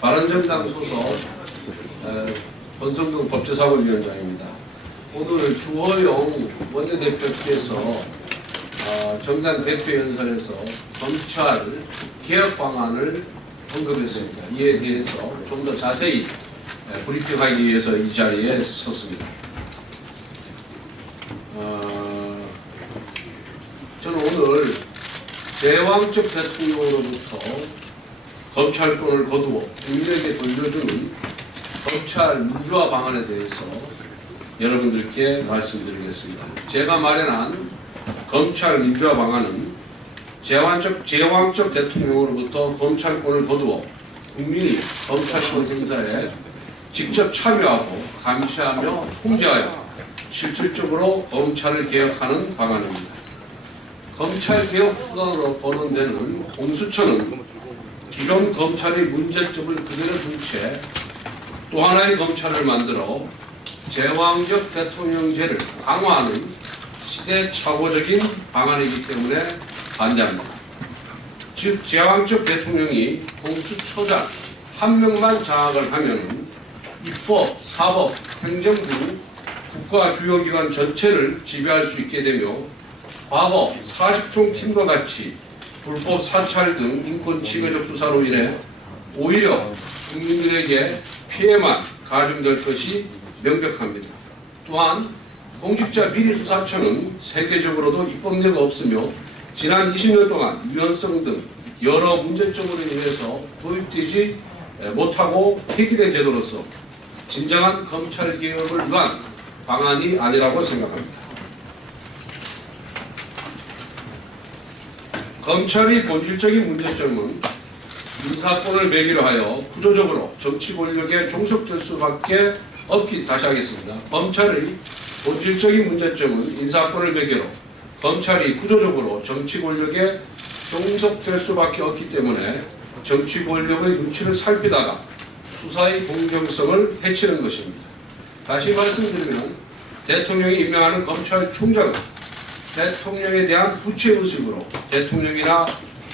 바른정당 소속 권성동 법제사법위원장입니다. 오늘 주호영 원내대표께서 정당 대표연설에서 검찰 개혁 방안을 언급했습니다. 이에 대해서 좀 더 자세히 브리핑하기 위해서 이 자리에 섰습니다. 저는 오늘 제왕적 대통령으로부터 검찰권을 거두어 국민에게 돌려주는 검찰 민주화 방안에 대해서 여러분들께 말씀드리겠습니다. 제가 마련한 검찰 민주화 방안은 제왕적 대통령으로부터 검찰권을 거두어 국민이 검찰권 행사에 직접 참여하고 감시하며 통제하여 실질적으로 검찰을 개혁하는 방안입니다. 검찰개혁 수단으로 거론되는 공수처는 기존 검찰의 문제점을 그대로 둔 채 또 하나의 검찰을 만들어 제왕적 대통령제를 강화하는 시대착오적인 방안이기 때문에 반대합니다. 즉 제왕적 대통령이 공수처장 한 명만 장악을 하면 입법, 사법, 행정부, 국가 주요 기관 전체를 지배할 수 있게 되며 과거 40종 팀과 같이 불법 사찰 등 인권 침해적 수사로 인해 오히려 국민들에게 피해만 가중될 것이 명백합니다. 또한 공직자비리수사처는 세계적으로도 입법력이 없으며 지난 20년 동안 유연성 등 여러 문제점으로 인해서 도입되지 못하고 폐기된 제도로서 진정한 검찰개혁을 위한 방안이 아니라고 생각합니다. 검찰의 본질적인 문제점은 인사권을 매기로 하여 구조적으로 정치 권력에 종속될 수밖에 없기. 다시 하겠습니다. 검찰의 본질적인 문제점은 인사권을 매개로 검찰이 구조적으로 정치 권력에 종속될 수밖에 없기 때문에 정치 권력의 눈치를 살피다가 수사의 공정성을 해치는 것입니다. 다시 말씀드리면 대통령이 임명하는 검찰총장은 대통령에 대한 부채의식으로 대통령이나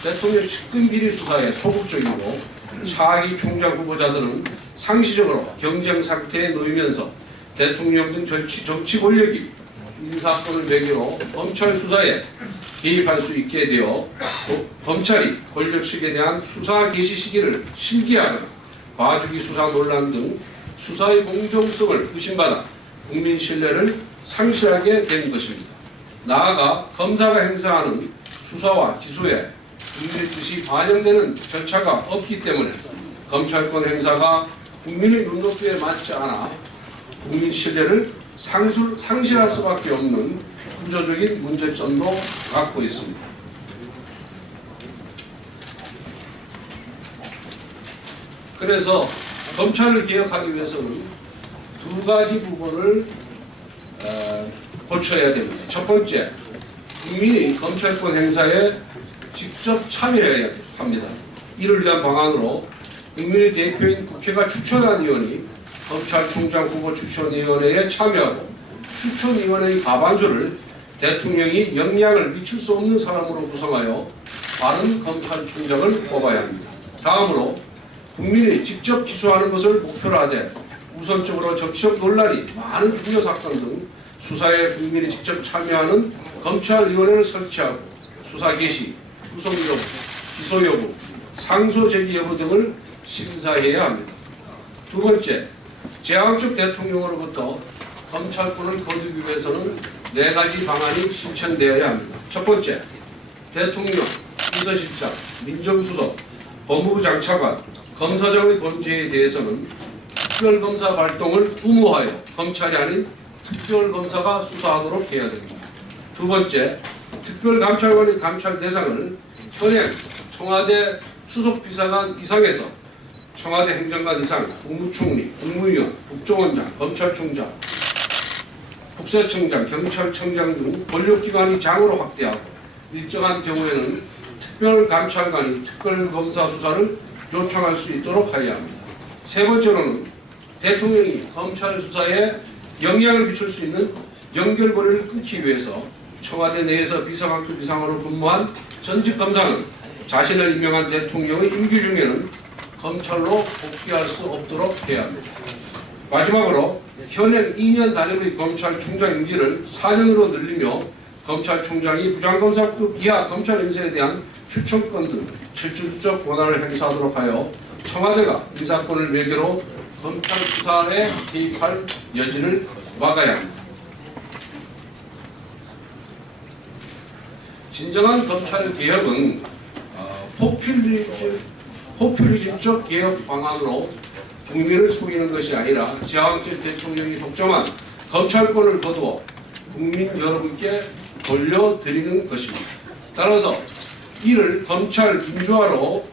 대통령 측근 비리 수사에 소극적이고 차기 총장 후보자들은 상시적으로 경쟁 상태에 놓이면서 대통령 등 정치 권력이 인사권을 매개로 검찰 수사에 개입할 수 있게 되어 검찰이 권력식에 대한 수사 개시 시기를 실기하거나 과주기 수사 논란 등 수사의 공정성을 의심받아 국민 신뢰를 상실하게 된 것입니다. 나아가 검사가 행사하는 수사와 기소에 국민의 뜻이 반영되는 절차가 없기 때문에 검찰권 행사가 국민의 눈높이에 맞지 않아 국민 신뢰를 상실할 수밖에 없는 구조적인 문제점도 갖고 있습니다. 그래서 검찰을 개혁하기 위해서는 두 가지 부분을 고쳐야 됩니다. 첫 번째, 국민이 검찰권 행사에 직접 참여해야 합니다. 이를 위한 방안으로 국민의 대표인 국회가 추천한 의원이 검찰총장 후보 추천위원회에 참여하고 추천위원회의 과반수를 대통령이 영향을 미칠 수 없는 사람으로 구성하여 바른 검찰총장을 뽑아야 합니다. 다음으로 국민이 직접 기소하는 것을 목표로 하되 우선적으로 정치적 논란이 많은 중요 사건 등 수사에 국민이 직접 참여하는 검찰위원회를 설치하고 수사 개시, 구속 여부, 기소 여부, 상소 제기 여부 등을 심사해야 합니다. 두 번째, 제왕적 대통령으로부터 검찰권을 거두기 위해서는 네 가지 방안이 실천되어야 합니다. 첫 번째, 대통령, 비서실장, 민정수석, 법무부 장차관, 검사장의 범죄에 대해서는 특별검사 발동을 의무화하여 검찰이 아닌 특별검사가 수사하도록 해야 됩니다. 두 번째, 특별감찰관의 감찰 대상을 현행 청와대 수석비서관 이상에서 청와대 행정관 이상, 국무총리, 국무위원, 국정원장, 검찰총장, 국세청장, 경찰청장 등 권력기관이 장으로 확대하고 일정한 경우에는 특별감찰관이 특별검사 수사를 요청할 수 있도록 하여야 합니다. 세 번째로는 대통령이 검찰 수사에 영향을 미칠 수 있는 연결고리를 끊기 위해서 청와대 내에서 비서관급 이상으로 근무한 전직 검사는 자신을 임명한 대통령의 임기 중에는 검찰로 복귀할 수 없도록 해야 합니다. 마지막으로 현행 2년 단임의 검찰총장 임기를 4년으로 늘리며 검찰총장이 부장검사급 이하 검찰 인사에 대한 추천권 등 실질적 권한을 행사하도록 하여 청와대가 인사권을 매개로 검찰 수사에 개입할 여지를 막아야 합니다. 진정한 검찰 개혁은 포퓰리즘적 개혁 방안으로 국민을 속이는 것이 아니라 제왕적 대통령이 독점한 검찰권을 거두어 국민 여러분께 돌려드리는 것입니다. 따라서 이를 검찰 민주화로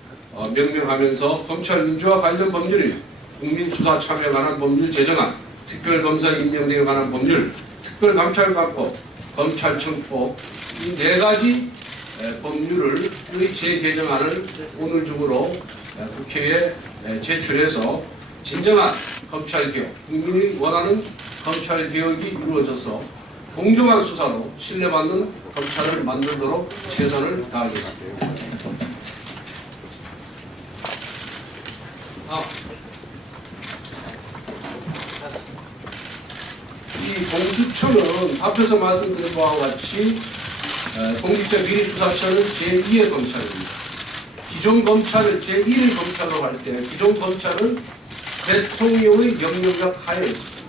명명하면서 검찰 민주화 관련 법률이 국민 수사 참여에 관한 법률 제정안, 특별검사 임명 등에 관한 법률, 특별감찰관법, 검찰청법 이 4가지 법률의 재개정안을 오늘 중으로 국회에 제출해서 진정한 검찰개혁, 국민이 원하는 검찰개혁이 이루어져서 공정한 수사로 신뢰받는 검찰을 만들도록 최선을 다하겠습니다. 이 공수처는 앞에서 말씀드린 바와 같이 공직자비리수사처는 제2의 검찰입니다. 기존 검찰을 제1의 검찰로 할 때 기존 검찰은 대통령의 명령력 하에 있습니다.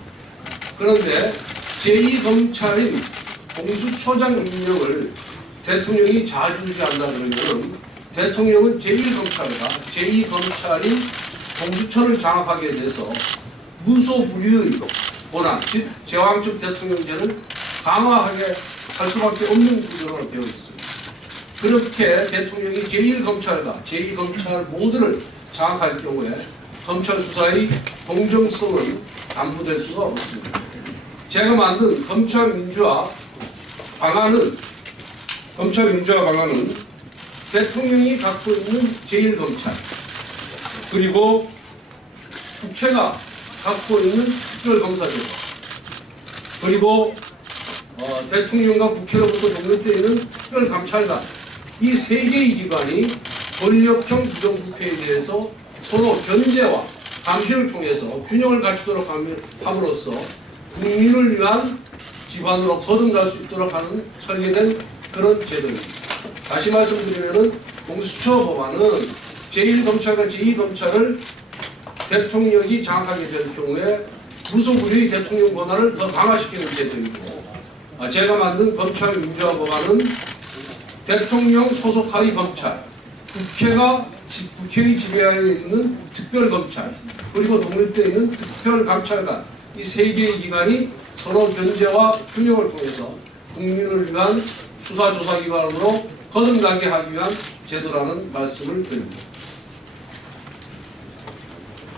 그런데 제2검찰인 공수처장 임명을 대통령이 자주지한다 그러면 대통령은 제1검찰과 제2검찰인 공수처를 장악하게 돼서 무소불위의 권한, 즉 제왕적 대통령제를 강화하게 할 수밖에 없는 구조로 되어 있습니다. 그렇게 대통령이 제1검찰과 제2검찰 모두를 장악할 경우에 검찰 수사의 공정성은 담보될 수가 없습니다. 제가 만든 검찰 민주화 방안은 대통령이 갖고 있는 제1검찰 그리고 국회가 갖고 있는 특별검사제도 그리고 대통령과 국회로부터 독립되어 있는 특별감찰관 이 3개의 기관이 권력형 부정부패에 대해서 서로 견제와 감시를 통해서 균형을 갖추도록 함으로써 국민을 위한 기관으로 거듭날 수 있도록 하는 설계된 그런 제도입니다. 다시 말씀드리면 공수처 법안은 제1검찰과 제2검찰을 대통령이 장악하게 될 경우에 무소불위의 대통령 권한을 더 강화시키는 제도이고 제가 만든 검찰 민주화 법안은 대통령 소속하의 검찰, 국회의 지배하에 있는 특별검찰, 그리고 독립되어 있는 특별감찰관 이 3개의 기관이 서로 견제와 균형을 통해서 국민을 위한 수사조사기관으로 거듭나게 하기 위한 제도라는 말씀을 드립니다.